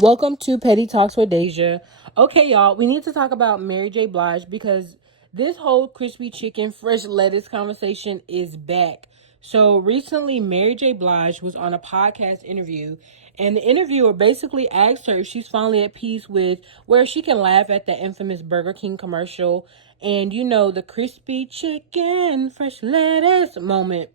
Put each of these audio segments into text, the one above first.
Welcome to Petty Talks with Deja. Okay, y'all, we need to talk about Mary J. Blige because this whole crispy chicken, fresh lettuce conversation is back. So recently, Mary J. Blige was on a podcast interview, and the interviewer basically asked her if she's finally at peace with where she can laugh at the infamous Burger King commercial and, the crispy chicken, fresh lettuce moment.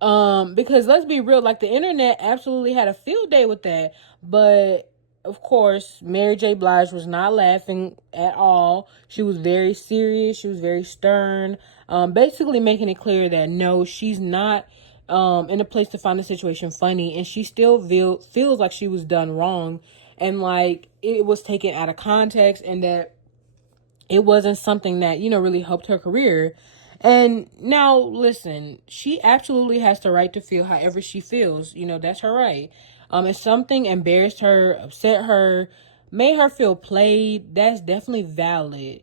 Because let's be real, like the internet absolutely had a field day with that. But of course, Mary J. Blige was not laughing at all. She was very serious, she was very stern, basically making it clear that no, she's not in a place to find the situation funny, and she still feels like she was done wrong and like it was taken out of context and that it wasn't something that, really helped her career. And now, listen, she absolutely has the right to feel however she feels. That's her right. If something embarrassed her, upset her, made her feel played, that's definitely valid.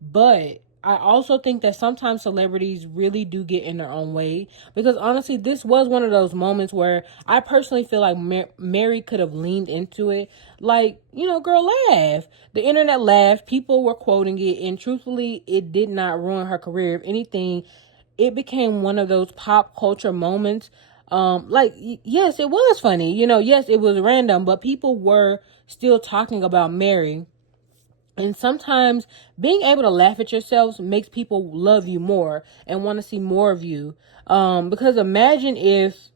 But I also think that sometimes celebrities really do get in their own way because honestly, this was one of those moments where I personally feel like Mary could have leaned into it. Like, girl, laugh. The internet laughed, people were quoting it, and truthfully, it did not ruin her career. If anything, it became one of those pop culture moments. Yes, it was funny. Yes, it was random, but people were still talking about Mary. And sometimes being able to laugh at yourselves makes people love you more and want to see more of you. Because imagine if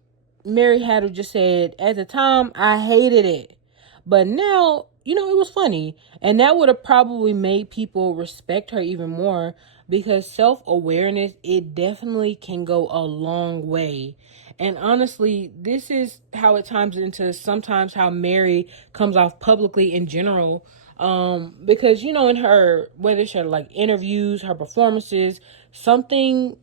Mary had just said, at the time, I hated it. But now, it was funny. And that would have probably made people respect her even more because self-awareness, it definitely can go a long way. And honestly, this is how it times into sometimes how Mary comes off publicly in general. Because in her, whether it's her like interviews, her performances, something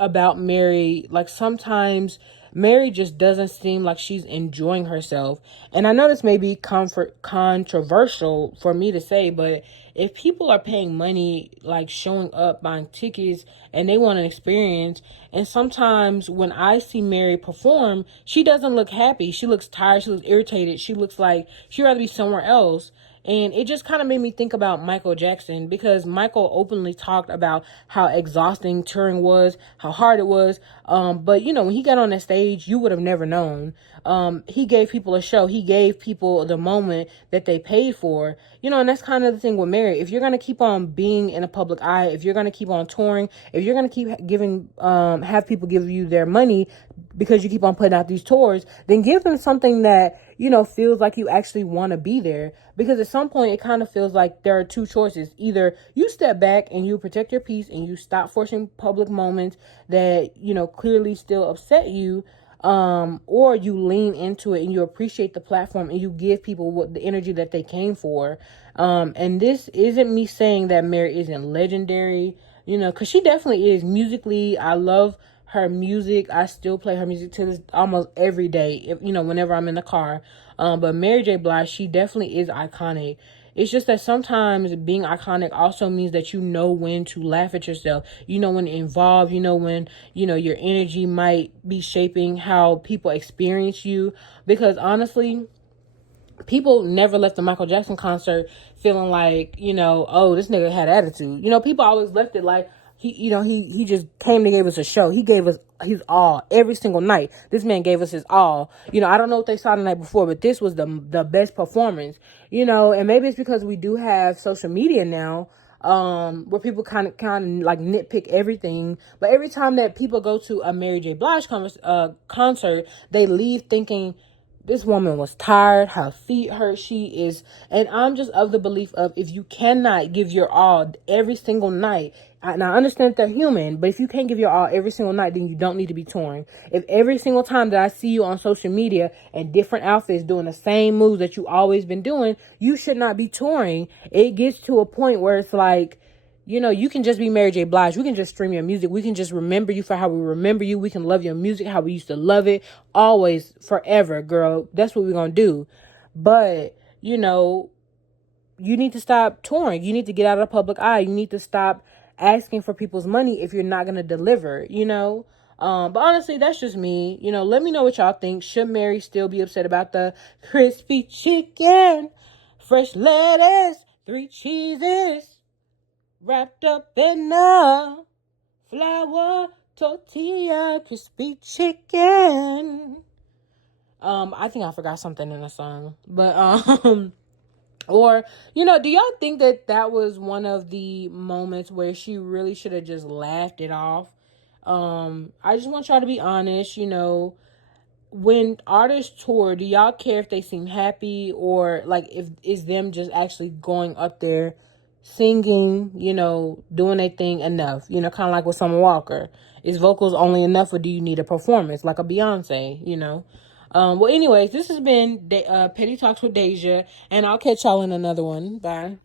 about Mary, like sometimes Mary just doesn't seem like she's enjoying herself. And I know this may be controversial for me to say, but if people are paying money, like showing up, buying tickets, and they want an experience, and sometimes when I see Mary perform, she doesn't look happy. She looks tired. She looks irritated. She looks like she'd rather be somewhere else. And it just kind of made me think about Michael Jackson because Michael openly talked about how exhausting touring was, how hard it was. But when he got on that stage, you would have never known. He gave people a show. He gave people the moment that they paid for. And that's kind of the thing with Mary. If you're going to keep on being in a public eye, if you're going to keep on touring, if you're going to keep giving, have people give you their money because you keep on putting out these tours, then give them something that, feels like you actually want to be there. Because at some point, it kind of feels like there are two choices. Either you step back and you protect your peace and you stop forcing public moments that, clearly still upset you, or you lean into it and you appreciate the platform and you give people what the energy that they came for. And this isn't me saying that Mary isn't legendary, because she definitely is musically. I love her music. I still play her music to this almost every day, whenever I'm in the car. But Mary J. Blige, she definitely is iconic. It's just that sometimes being iconic also means that you know when to laugh at yourself. You know when to involve. You know when, your energy might be shaping how people experience you. Because honestly, people never left the Michael Jackson concert feeling like, oh, this nigga had attitude. People always left it like he just came and gave us a show. He gave us his all every single night. This man gave us his all. I don't know what they saw the night before, but this was the best performance. And maybe it's because we do have social media now, where people kind of like nitpick everything. But every time that people go to a Mary J. Blige concert, they leave thinking this woman was tired, her feet hurt, she is. And I'm just of the belief of, if you cannot give your all every single night, and I understand that they're human, but if you can't give your all every single night, then you don't need to be touring. If every single time that I see you on social media and different outfits doing the same moves that you always been doing, you should not be touring. It gets to a point where it's like, you can just be Mary J. Blige. We can just stream your music. We can just remember you for how we remember you. We can love your music how we used to love it. Always, forever, girl. That's what we're going to do. But, you need to stop touring. You need to get out of the public eye. You need to stop asking for people's money if you're not going to deliver, But honestly, that's just me. You know, let me know what y'all think. Should Mary still be upset about the crispy chicken, fresh lettuce, 3 cheeses, wrapped up in a flour tortilla, crispy chicken? I think I forgot something in the song, but or, you know, do y'all think that that was one of the moments where she really should have just laughed it off? I just want y'all to be honest. You know, when artists tour, do y'all care if they seem happy, or like if is them just actually going up there singing, you know, doing their thing enough? You know, kind of like with Summer Walker. Is vocals only enough, or do you need a performance like a Beyonce, you know? Well, anyways, this has been Petty Talks with Deja, and I'll catch y'all in another one. Bye.